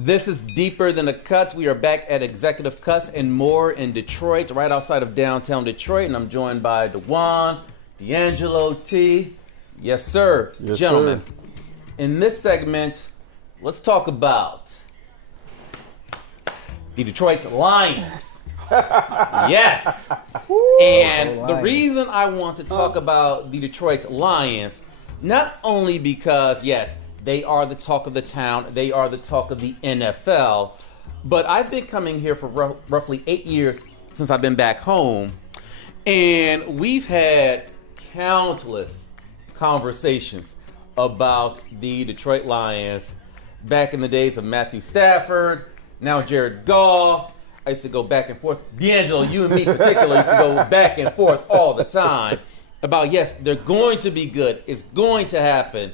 This is Deeper Than the Cuts. We are back at Executive Cuts and More in Detroit, right outside of downtown Detroit, and I'm joined by Dewan, D'Angelo, T. Yes, sir. Yes, gentlemen. sir. In this segment, let's talk about the Detroit Lions. Yes. And the reason I want to talk about the Detroit Lions, not only because, yes, they are the talk of the town, they are the talk of the NFL, but I've been coming here for roughly 8 years since I've been back home, and we've had countless conversations about the Detroit Lions back in the days of Matthew Stafford, now Jared Goff. I used to go back and forth. D'Angelo, you and me in particular, used to go back and forth all the time about, yes, they're going to be good. It's going to happen.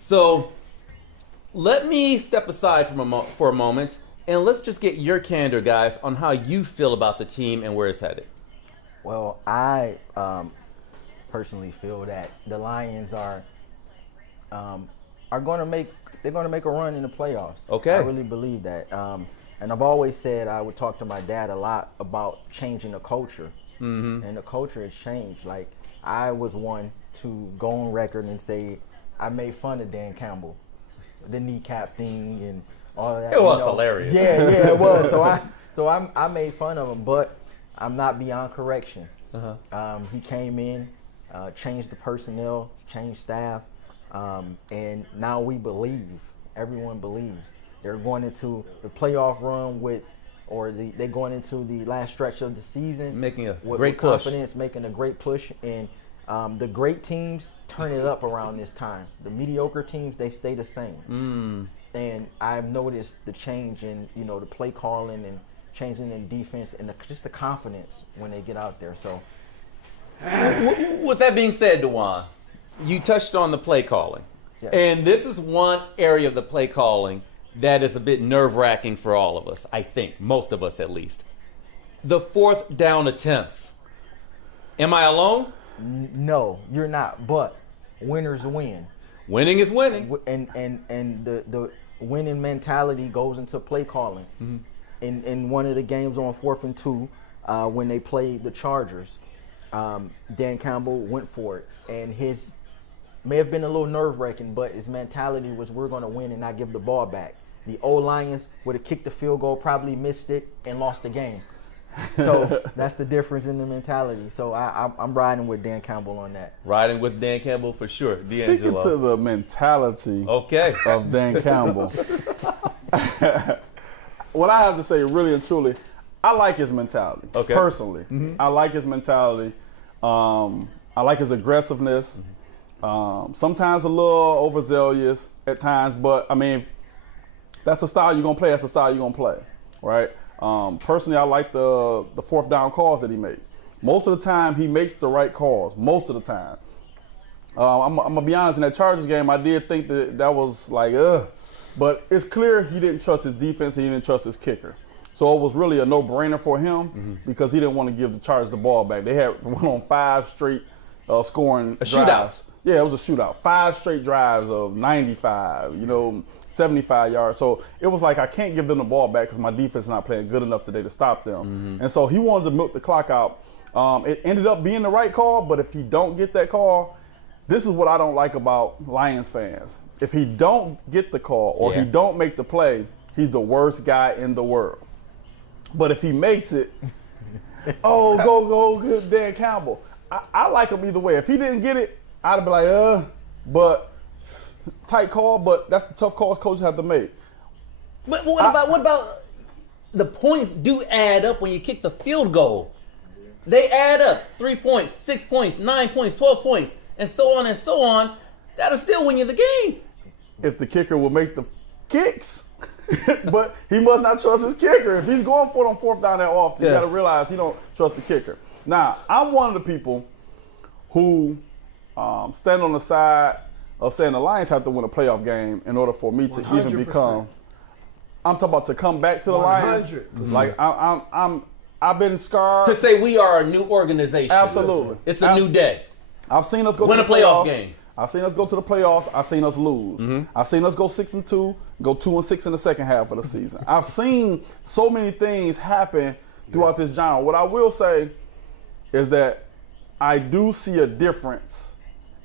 So let me step aside for a moment, and let's just get your candor, guys, on how you feel about the team and where it's headed. Well, I personally feel that the Lions are going to make a run in the playoffs. Okay. I really believe that. And I've always said I would talk to my dad a lot about changing the culture. Mm-hmm. And the culture has changed. Like, I was one to go on record and say I made fun of Dan Campbell, the kneecap thing and all of that. It was hilarious. Yeah, it was. So I made fun of him, but I'm not beyond correction. Uh-huh. He came in, changed the personnel, changed staff, and now we believe. Everyone believes. They're going into the playoff run they're going into the last stretch of the season. Making a with great push. Confidence, making a great push. And the great teams turn it up around this time. The mediocre teams, they stay the same. And I've noticed the change in, the play calling and changing in defense and just the confidence when they get out there. So, with that being said, Dewan, you touched on the play calling. Yes. And this is one area of the play calling that is a bit nerve-wracking for all of us, I think, most of us at least. The fourth down attempts. Am I alone? No, you're not. But winners win. Winning is winning. And the winning mentality goes into play calling. Mm-hmm. In one of the games on 4th and 2, when they played the Chargers, Dan Campbell went for it. And his may have been a little nerve-wracking, but his mentality was, we're going to win and not give the ball back. The old Lions would have kicked the field goal, probably missed it, and lost the game. So that's the difference in the mentality. So I'm riding with Dan Campbell on that. Riding with Dan Campbell for sure. D'Angelo. Speaking to the mentality of Dan Campbell, what I have to say really and truly, I like his mentality. Okay. Personally. Mm-hmm. I like his mentality. I like his aggressiveness. Sometimes a little overzealous at times, but I mean, that's the style you're gonna play. That's the style you're gonna play, right? Personally, I like the fourth down calls that he made. Most of the time, he makes the right calls. Most of the time, I'm gonna be honest. In that Chargers game, I did think that was like, but it's clear he didn't trust his defense. And he didn't trust his kicker. So it was really a no-brainer for him because he didn't want to give the Chargers the ball back. They went on 5 straight scoring drives. Shootout. Yeah, it was a shootout. 5 straight drives of 95, 75 yards. So it was like, I can't give them the ball back because my defense is not playing good enough today to stop them. Mm-hmm. And so he wanted to milk the clock out. It ended up being the right call, but if he don't get that call, this is what I don't like about Lions fans. If he don't get the call or he don't make the play, he's the worst guy in the world. But if he makes it, go, good Dan Campbell. I like him either way. If he didn't get it, I'd be like, but tight call, but that's the tough calls coaches have to make. But what about the points do add up when you kick the field goal? They add up 3 points, 6 points, 9 points, 12 points, and so on and so on. That'll still win you the game. If the kicker will make the kicks. But he must not trust his kicker. If he's going for it on fourth down that often, you got to realize he don't trust the kicker. Now, I'm one of the people who stand on the side of saying the Lions have to win a playoff game in order for me to 100%. even become. I'm talking about to come back to the Lions. 100%. Like I've been scarred. To say we are a new organization. Absolutely. It's a new day. I've seen us go Win to a the playoff playoffs. game. I've seen us go to the playoffs. I've seen us lose. I've seen us go 6-2, go 2-6 in the second half of the season. I've seen so many things happen throughout this genre. What I will say is that I do see a difference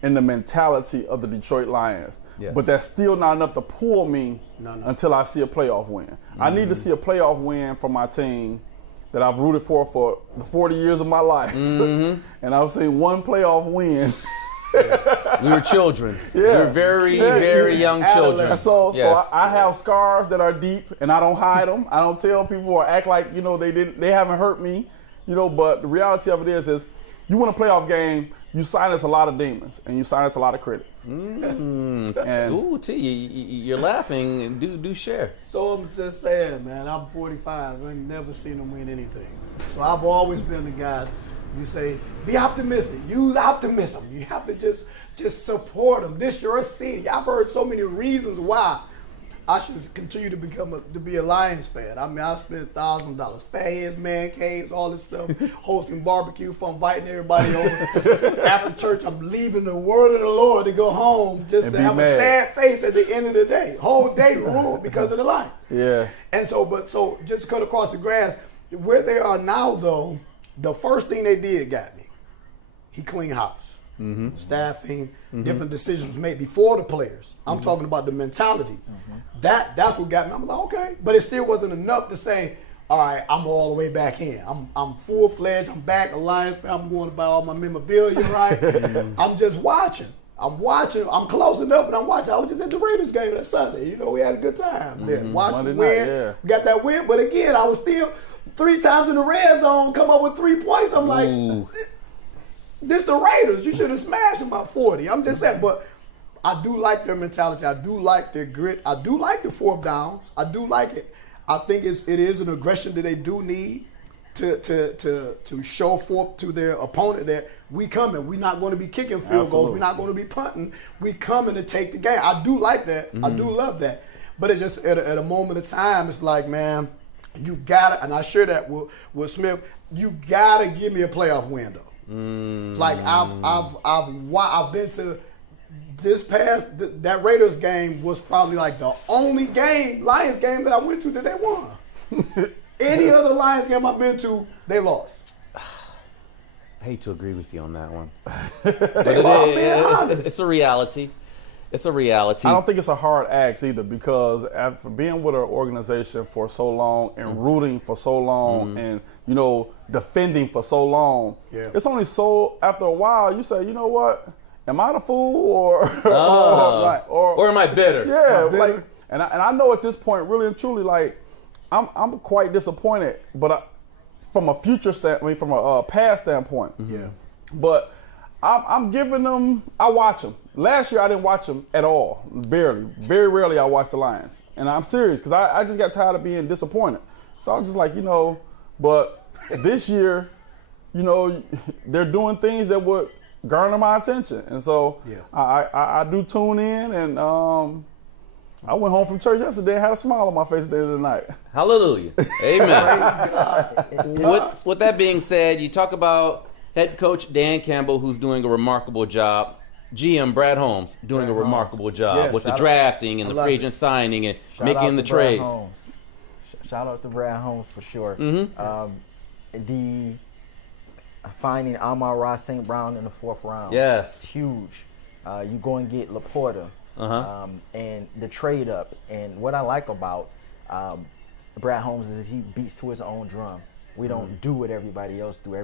in the mentality of the Detroit Lions. Yes. But that's still not enough to pull me until I see a playoff win. I need to see a playoff win from my team that I've rooted for the 40 years of my life. And I've seen one playoff win. We were children. We were very, very young children. So I have scars that are deep, and I don't hide them. I don't tell people or act like, they haven't hurt me. But the reality of it is you win a playoff game, you silence a lot of demons, and you silence a lot of critics. And Ooh, T, you're laughing. Do share. So I'm just saying, man, I'm 45. I've never seen them win anything. So I've always been the guy, you say, be optimistic. Use optimism. You have to just support them. This your city. I've heard so many reasons why I should continue to be a Lions fan. I mean, I spent $1,000. Fatheads, man caves, all this stuff, hosting barbecue, for inviting everybody over. After church, I'm leaving the word of the Lord to go home just to have a sad face at the end of the day. Whole day ruined because of the Lions. Yeah. And so just cut across the grass. Where they are now, though, the first thing they did got me. He cleaned house. Staffing, different decisions made before the players. I'm talking about the mentality. That's what got me. I'm like, okay. But it still wasn't enough to say, all right, I'm all the way back in. I'm full-fledged. I'm back, a Lions fan. I'm going to buy all my memorabilia, right? I'm just watching. I'm close enough, but I'm watching. I was just at the Raiders game that Sunday. We had a good time there. Watching the win. Got that win. But again, I was still 3 times in the red zone, come up with 3 points. I'm like, this the Raiders. You should have smashed them by 40. I'm just saying, but I do like their mentality. I do like their grit. I do like the 4th downs. I do like it. I think it is an aggression that they do need to show forth to their opponent that we coming. We're not going to be kicking field goals. We're not going to be punting. We coming to take the game. I do like that. I do love that. But it's just at a moment of time, it's like, man, you got to, and I share that with Smith, you got to give me a playoff win, though. It's like I've been to this past that Raiders game was probably like the only Lions game that I went to that they won. Any other Lions game I've been to, they lost. I hate to agree with you on that one. It's It's a reality. It's a reality. I don't think it's a hard ask either, because after being with an organization for so long and rooting for so long and, defending for so long, it's only so after a while you say, you know what, am I the fool or am I bitter? Yeah, and I know at this point, really and truly, like I'm quite disappointed, but from a future standpoint, from a past standpoint, but I'm giving them. I watch them. Last year I didn't watch them at all, barely, very rarely. I watched the Lions, and I'm serious because I just got tired of being disappointed. So I was just like, but this year, they're doing things that would garner my attention, and so I do tune in, and I went home from church yesterday and had a smile on my face at the end of the night. Hallelujah, amen. With that being said, you talk about head coach Dan Campbell, who's doing a remarkable job. GM Brad Holmes doing a remarkable job with the drafting and the free agent signing and making the trades. Shout out to Brad Holmes for sure. The finding Amon-Ra St. Brown in the 4th round. Yes. Huge. You go and get Laporta and the trade up. And what I like about Brad Holmes is he beats to his own drum. We don't do what everybody else do.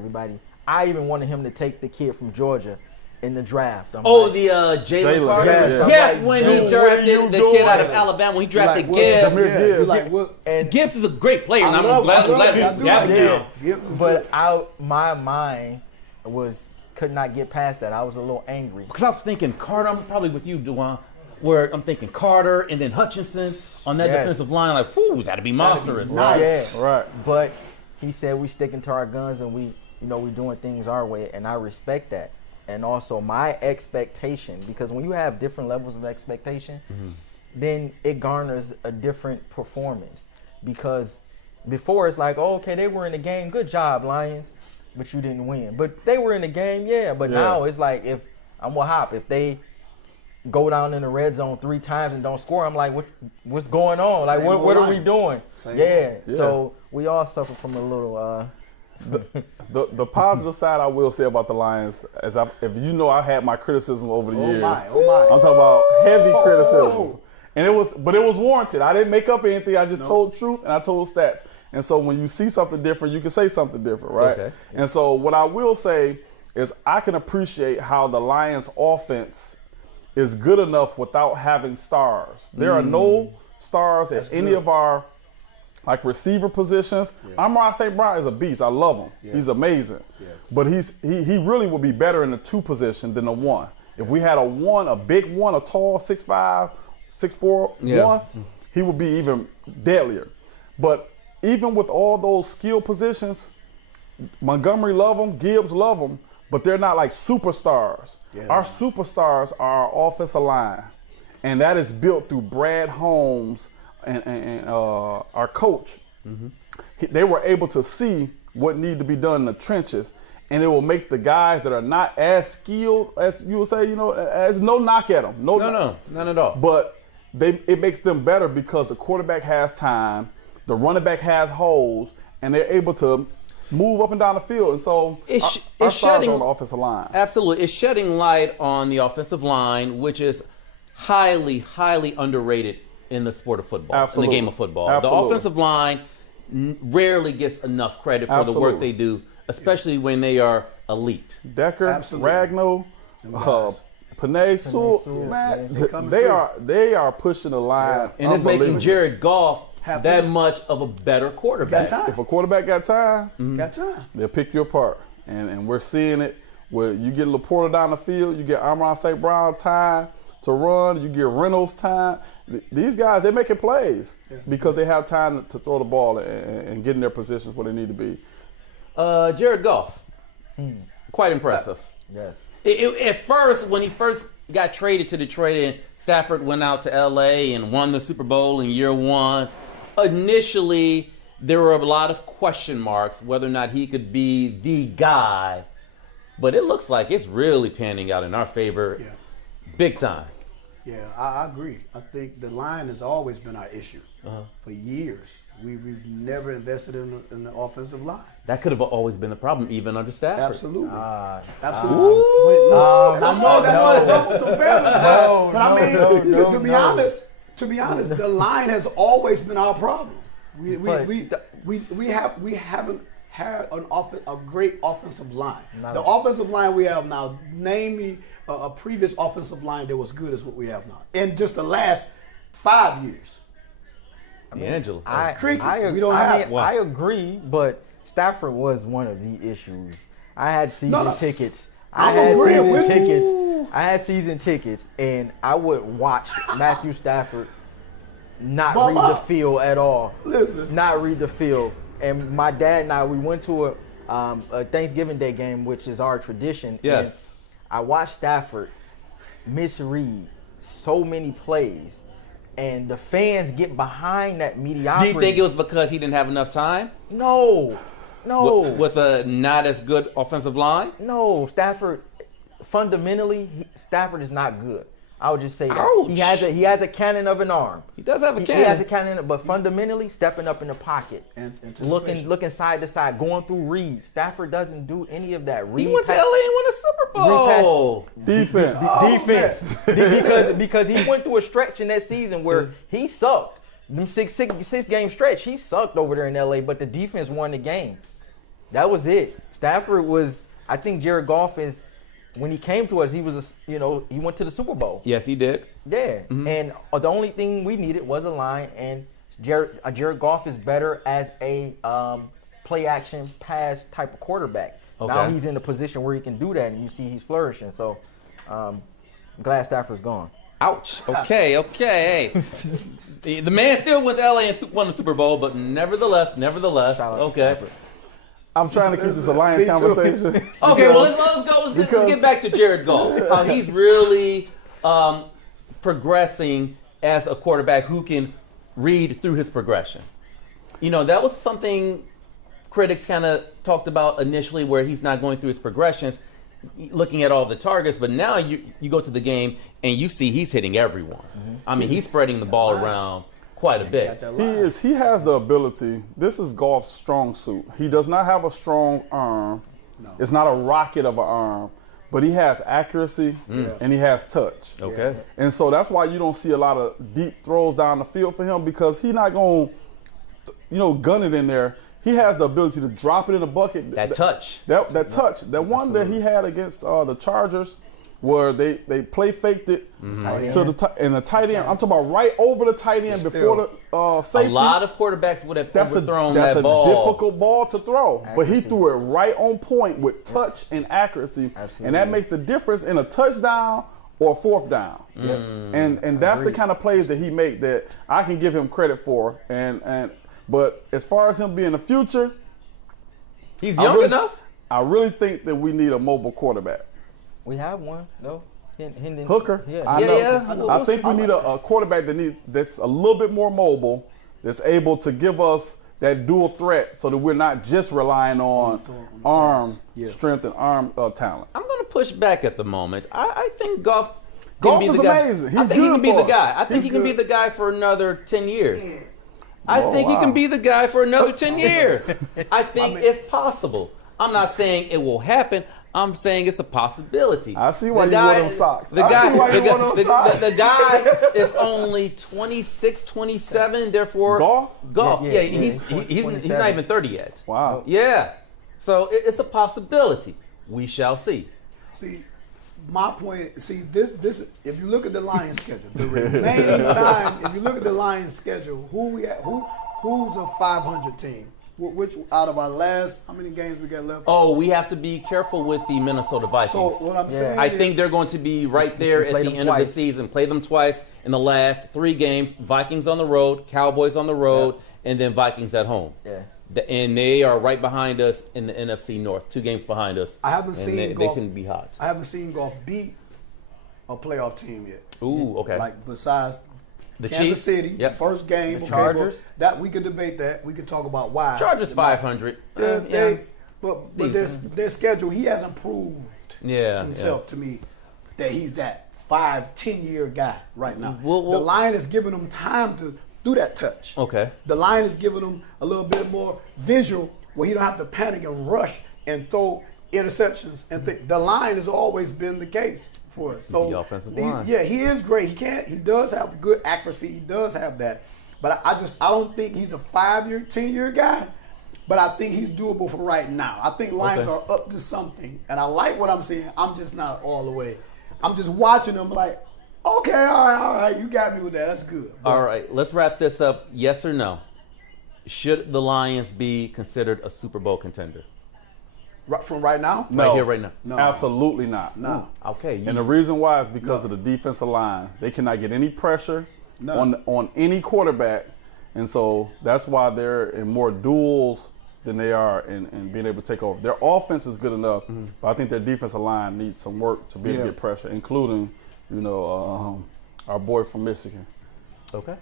I even wanted him to take the kid from Georgia in the draft. Jalen Carter? Yes, when he drafted the kid out of Alabama. When he drafted Gibbs. And Gibbs is a great player, and I'm glad you got him. But my mind could not get past that. I was a little angry. Because I was thinking Carter, I'm probably with you, Dewan, where I'm thinking Carter and then Hutchinson on that defensive line, like, whew, that'd be monstrous. Nice. Yeah. Right. But he said we sticking to our guns and we doing things our way, and I respect that. And also my expectation, because when you have different levels of expectation, then it garners a different performance. Because before it's like, oh, okay, they were in the game, good job, Lions, but you didn't win. But they were in the game, but now it's like if they go down in the red zone 3 times and don't score, I'm like, what's going on? Like, what are we doing? Yeah. So we all suffer from a little. The positive side I will say about the Lions, if you know, I had my criticism over the years. Oh my! I'm talking about heavy criticisms, and it was warranted. I didn't make up anything. I just told truth and I told stats. And so when you see something different, you can say something different, right? Okay. And so what I will say is I can appreciate how the Lions offense is good enough without having stars. There are no stars at any of our like receiver positions. Amon St. Brown is a beast. I love him. He's amazing. But he really would be better in the 2 position than the 1. If we had a big one, a tall 6'5", 6'4", 1, he would be even deadlier. But even with all those skill positions, Montgomery love them, Gibbs love them, but they're not like superstars. Our superstars are our offensive line, and that is built through Brad Holmes and our coach. They were able to see what needed to be done in the trenches, and it will make the guys that are not as skilled, as you would say, as no knock at them. No, none at all. But it makes them better because the quarterback has time, the running back has holes, and they're able to move up and down the field. And so our stars on the offensive line. Absolutely. It's shedding light on the offensive line, which is highly, highly underrated in the sport of football, Absolutely. in the game of football. Absolutely. The offensive line rarely gets enough credit for the work they do, especially when they are elite. Decker, Ragno, Panay, Sewell, man, they are pushing the line. And it's making Jared Goff that much of a better quarterback. If a quarterback got time, Mm-hmm. they'll pick you apart. And we're seeing it where you get Laporta down the field, you get Amon St. Brown time to run, you get Reynolds time. These guys, they're making plays because they have time to throw the ball and get in their positions where they need to be. Jared Goff, quite impressive. Yes. At first, when he first got traded to Detroit and Stafford went out to L.A. and won the Super Bowl in year 1, initially there were a lot of question marks whether or not he could be the guy. But it looks like it's really panning out in our favor big time. Yeah, I agree. I think the line has always been our issue for years. We've never invested in the offensive line. That could have always been the problem, even under Stafford. Absolutely. Absolutely. I know that's why the Broncos so valuable. But I mean, to be honest, the line has always been our problem. We haven't had a great offensive line. The offensive line we have now, name me a previous offensive line that was good as what we have now in just the last 5 years. D'Angelo. I agree, but Stafford was one of the issues. I had season tickets. I had season tickets, and I would watch Matthew Stafford not read the field at all. Not read the field. And my dad and I, we went to a Thanksgiving Day game, which is our tradition. Yes. And I watched Stafford misread so many plays, and the fans get behind that mediocrity. Do you think it was because he didn't have enough time? No. With a not as good offensive line? No, Stafford, fundamentally, Stafford is not good. I would just say that. Ouch. He has a cannon of an arm. He does have a cannon. He has a cannon, but fundamentally, stepping up in the pocket, looking side to side, going through reads. Stafford doesn't do any of that. He went to LA and won a Super Bowl. Defense. because he went through a stretch in that season where he sucked. Them six game stretch, he sucked over there in LA, but the defense won the game. That was it. Stafford was. I think Jared Goff is. When he came to us, he was, he went to the Super Bowl. Yes, he did. Yeah, and the only thing we needed was a line, and Jared Goff is better as a play action pass type of quarterback. Okay. Now he's in a position where he can do that, and you see he's flourishing. So, I'm glad Stafford's gone. Ouch. Okay. The man still went to LA and won the Super Bowl, but nevertheless. Okay. I'm trying to keep this alliance conversation. Okay, well let's get back to Jared Goff. He's really progressing as a quarterback who can read through his progression. That was something critics kind of talked about initially, where he's not going through his progressions. looking at all the targets, but now you go to the game and you see he's hitting everyone. I mean, he's spreading the ball around quite a bit. He has the ability. This is Goff's strong suit. He does not have a strong arm. No. It's not a rocket of an arm, but he has accuracy and he has touch. Okay. And so that's why you don't see a lot of deep throws down the field for him, because he's not going to, gun it in there. He has the ability to drop it in the bucket. That touch. That touch. That one that he had against the Chargers, where they play faked it to the tight end. I'm talking about right over the tight end before the safety. A lot of quarterbacks would have overthrown that ball. That's a difficult ball to throw. Accuracy. But he threw it right on point with touch and accuracy. Absolutely. And that makes the difference in a touchdown or a fourth down. And that's the kind of plays that he made that I can give him credit for. But as far as him being the future, he's young enough. I really think that we need a mobile quarterback. We have one, though. Hooker. I know. I think we need a quarterback that's a little bit more mobile, that's able to give us that dual threat, so that we're not just relying on arm strength and arm talent. I'm going to push back at the moment. I think Goff is amazing. I think he can be the guy. I think he can be the guy for another 10 years. I think he can be the guy for another 10 years. I think it's possible. I'm not saying it will happen. I'm saying it's a possibility. I see why you wore them socks. The guy is only 26, 27. Therefore, Goff. Yeah, he's not even 30 yet. Wow. Yeah. So it's a possibility. We shall see. See, my point. See, this. If you look at the Lions schedule, the remaining time. If you look at the Lions schedule, who's a 500 team? Which out of our last, how many games we got left? Oh, we have to be careful with the Minnesota Vikings. So what I'm saying I think they're going to be right there at the end of the season. Play them twice in the last 3 games. Vikings on the road, Cowboys on the road, and then Vikings at home. Yeah. And they are right behind us in the NFC North, 2 games behind us. I haven't seen Goff. They seem to be hot. I haven't seen Goff beat a playoff team yet. Ooh, okay. Like besides the Kansas Chiefs? City, the first game. The Chargers. Well, that we could debate that. We could talk about why. Chargers 500. But their schedule, he hasn't proved himself to me that he's that 5-10-year guy right now. The line is giving him time to do that touch. Okay. The line is giving him a little bit more visual where he don't have to panic and rush and throw interceptions and the line has always been the case for us. So the offensive line. He is great. He does have good accuracy. He does have that. But I don't think he's a 5-year, 10-year guy. But I think he's doable for right now. I think Lions are up to something. And I like what I'm seeing. I'm just not all the way. I'm just watching them like, okay, all right, you got me with that. That's good. But, all right, let's wrap this up. Yes or no? Should the Lions be considered a Super Bowl contender? From right now? No. Right here, right now. No. Absolutely not. No. Okay. And the reason why is because of the defensive line. They cannot get any pressure on any quarterback. And so that's why they're in more duels than they are in being able to take over. Their offense is good enough, but I think their defensive line needs some work to be able to get pressure, including, our boy from Michigan. Okay.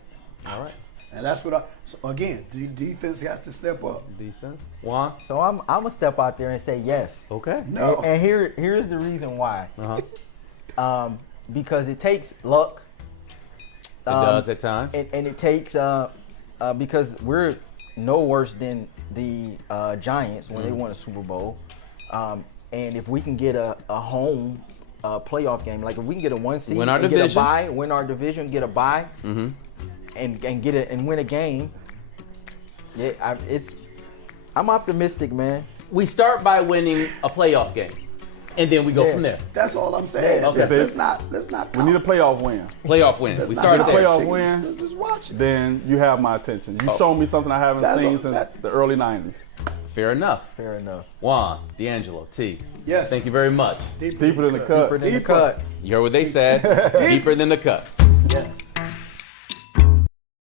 All right. And that's what again, the defense has to step up. Defense. Juan? So I'm gonna step out there and say yes. Okay. No. And here's the reason why. Because it takes luck. It does at times. And it takes because we're no worse than the Giants when they won a Super Bowl. And if we can get a home playoff game, like if we can get a 1 seed, win our and division, get a bye, win our division, get a bye, and get it and win a game. Yeah, I'm optimistic, man. We start by winning a playoff game, and then we go from there. That's all I'm saying. Okay. Let's not. We need a playoff win. Playoff win. We start there. Playoff win. Just watch it. Then you have my attention. You showed me something I haven't seen since the early 90s. Fair enough. Fair enough. Juan, D'Angelo, T. Yes. Thank you very much. Deeper than the cut. Deeper than the cut. You heard what they said. Deeper than the cut. Yes.